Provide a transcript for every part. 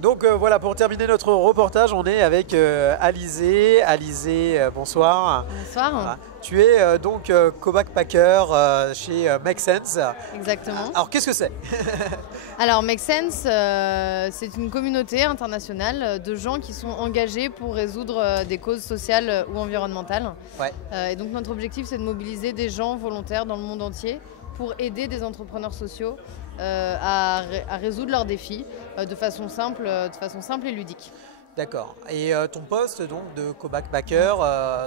Donc voilà, pour terminer notre reportage, on est avec Alizé. Alizé, bonsoir. Bonsoir. Tu es donc co-backpacker chez Make Sense. Exactement. Alors qu'est-ce que c'est? Alors Make Sense, c'est une communauté internationale de gens qui sont engagés pour résoudre des causes sociales ou environnementales. Ouais. Et donc notre objectif, c'est de mobiliser des gens volontaires dans le monde entier pour aider des entrepreneurs sociaux à résoudre leurs défis de façon simple et ludique. D'accord. Et ton poste donc de co-backpacker,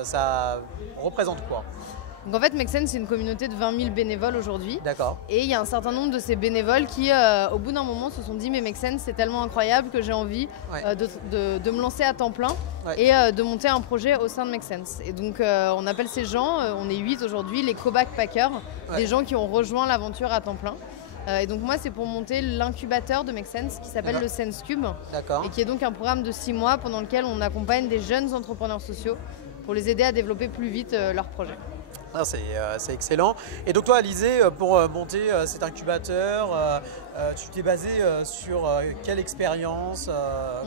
ça représente quoi? Donc en fait, Make Sense, c'est une communauté de 20 000 bénévoles aujourd'hui. D'accord. Et il y a un certain nombre de ces bénévoles qui, au bout d'un moment, se sont dit « mais Make Sense, c'est tellement incroyable que j'ai envie de me lancer à temps plein et de monter un projet au sein de Make Sense ». Et donc on appelle ces gens, on est 8 aujourd'hui, les co-backpackers, des gens qui ont rejoint l'aventure à temps plein. Et donc moi, c'est pour monter l'incubateur de Make Sense qui s'appelle le Sense Cube et qui est donc un programme de 6 mois pendant lequel on accompagne des jeunes entrepreneurs sociaux pour les aider à développer plus vite leurs projets. Ah, c'est excellent. Et donc toi, Alizé, pour monter cet incubateur, tu t'es basé sur quelle expérience?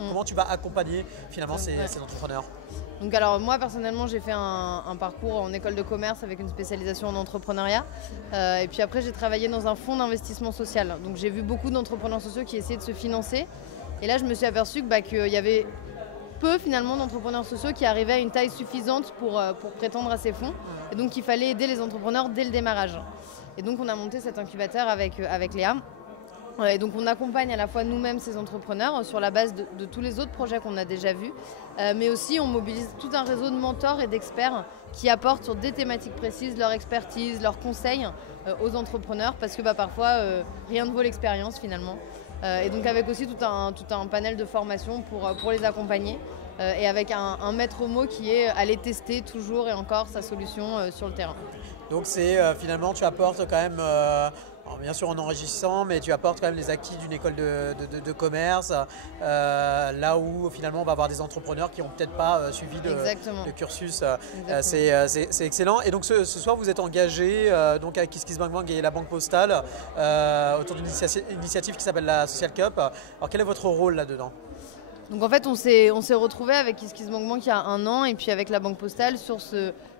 Comment tu vas accompagner finalement ces entrepreneurs? Donc alors moi personnellement j'ai fait un parcours en école de commerce avec une spécialisation en entrepreneuriat et puis après j'ai travaillé dans un fonds d'investissement social. Donc j'ai vu beaucoup d'entrepreneurs sociaux qui essayaient de se financer et là je me suis aperçue qu'il y avait peu finalement d'entrepreneurs sociaux qui arrivaient à une taille suffisante pour prétendre à ces fonds et donc il fallait aider les entrepreneurs dès le démarrage. Et donc on a monté cet incubateur avec Léa. Et donc on accompagne à la fois nous-mêmes ces entrepreneurs sur la base de tous les autres projets qu'on a déjà vus, mais aussi on mobilise tout un réseau de mentors et d'experts qui apportent sur des thématiques précises leur expertise, leurs conseils aux entrepreneurs parce que parfois rien ne vaut l'expérience finalement. Et donc avec aussi tout un panel de formation pour les accompagner et avec un maître mot qui est aller tester toujours et encore sa solution sur le terrain. Donc c'est finalement tu apportes quand même, bien sûr en enrichissant, mais tu apportes quand même les acquis d'une école de commerce, là où finalement on va avoir des entrepreneurs qui n'ont peut-être pas suivi de cursus. C'est excellent. Et donc ce soir vous êtes engagé donc avec KissKissBankBank et la Banque Postale autour d'une initiative qui s'appelle la Social Cup. Alors quel est votre rôle là-dedans? Donc en fait on s'est retrouvés avec KissKissBankBank il y a 1 an et puis avec la Banque Postale sur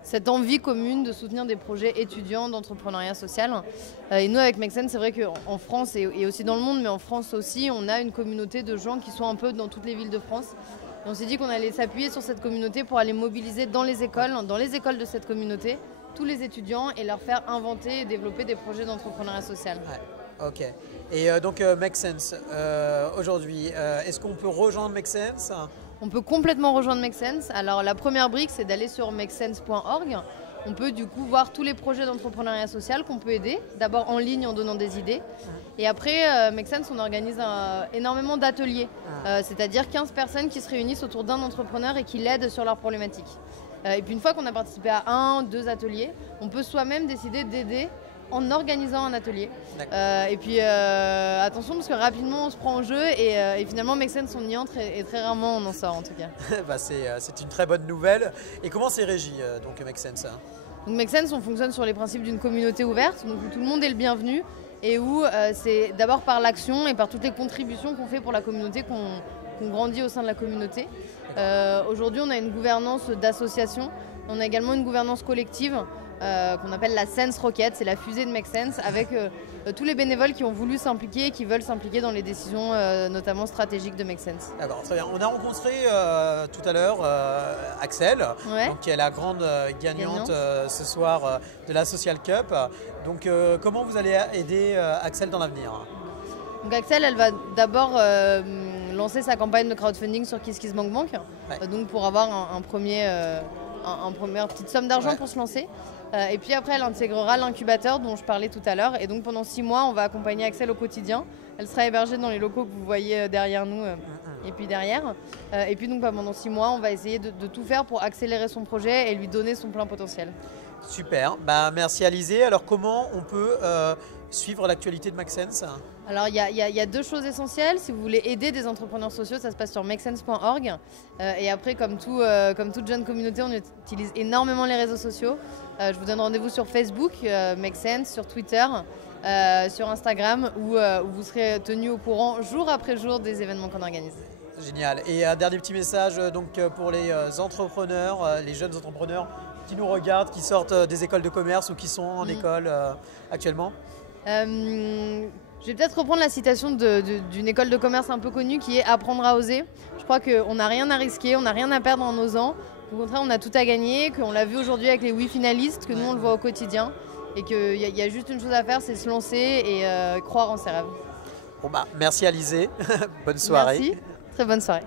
cette envie commune de soutenir des projets étudiants d'entrepreneuriat social. Et nous avec Make Sense, c'est vrai qu'en France et aussi dans le monde, mais en France aussi, on a une communauté de gens qui sont un peu dans toutes les villes de France. Et on s'est dit qu'on allait s'appuyer sur cette communauté pour aller mobiliser dans les écoles de cette communauté, tous les étudiants et leur faire inventer et développer des projets d'entrepreneuriat social. Ouais. Ok. Et donc Make Sense, aujourd'hui, est-ce qu'on peut rejoindre Make Sense? On peut complètement rejoindre Make Sense. Alors la première brique, c'est d'aller sur makesense.org. On peut du coup voir tous les projets d'entrepreneuriat social qu'on peut aider. D'abord en ligne en donnant des idées. Et après, Make Sense, on organise énormément d'ateliers. C'est-à-dire 15 personnes qui se réunissent autour d'un entrepreneur et qui l'aident sur leurs problématiques. Et puis une fois qu'on a participé à 1 ou 2 ateliers, on peut soi-même décider d'aider en organisant un atelier. Et puis attention parce que rapidement on se prend au jeu et finalement Make Sense on y entre et très rarement on en sort en tout cas. C'est une très bonne nouvelle. Et comment c'est régi donc Make Sense? Donc Make Sense on fonctionne sur les principes d'une communauté ouverte, donc où tout le monde est le bienvenu et où c'est d'abord par l'action et par toutes les contributions qu'on fait pour la communauté qu'on grandit au sein de la communauté. Aujourd'hui on a une gouvernance d'association, on a également une gouvernance collective qu'on appelle la Sense Rocket, c'est la fusée de Make Sense avec tous les bénévoles qui ont voulu s'impliquer et qui veulent s'impliquer dans les décisions notamment stratégiques de Make Sense. D'accord, très bien. On a rencontré tout à l'heure Axel, donc, qui est la grande gagnante ce soir de la Social Cup. Donc comment vous allez aider Axel dans l'avenir? Donc Axel, elle va d'abord lancer sa campagne de crowdfunding sur KissKissBankBank, donc pour avoir une première petite somme d'argent pour se lancer. Et puis après, elle intégrera l'incubateur dont je parlais tout à l'heure. Et donc pendant 6 mois, on va accompagner Axel au quotidien. Elle sera hébergée dans les locaux que vous voyez derrière nous et puis derrière. Et puis donc pendant 6 mois, on va essayer de tout faire pour accélérer son projet et lui donner son plein potentiel. Super, merci Alizé. Alors comment on peut suivre l'actualité de Make Sense? Alors il y a 2 choses essentielles. Si vous voulez aider des entrepreneurs sociaux, ça se passe sur makesense.org. Et après, comme toute jeune communauté, on utilise énormément les réseaux sociaux. Je vous donne rendez-vous sur Facebook, Make Sense, sur Twitter, sur Instagram, où vous serez tenu au courant jour après jour des événements qu'on organise. Génial. Et un dernier petit message pour les entrepreneurs, les jeunes entrepreneurs qui nous regardent, qui sortent des écoles de commerce ou qui sont en école actuellement. Je vais peut-être reprendre la citation d'une école de commerce un peu connue qui est « apprendre à oser ». Je crois qu'on n'a rien à risquer, on n'a rien à perdre en osant. Au contraire, on a tout à gagner, qu'on l'a vu aujourd'hui avec les oui finalistes, que nous on le voit au quotidien et qu'il y a juste une chose à faire, c'est se lancer et croire en ses rêves. Bon bah, merci Alizée, bonne soirée. Merci, très bonne soirée.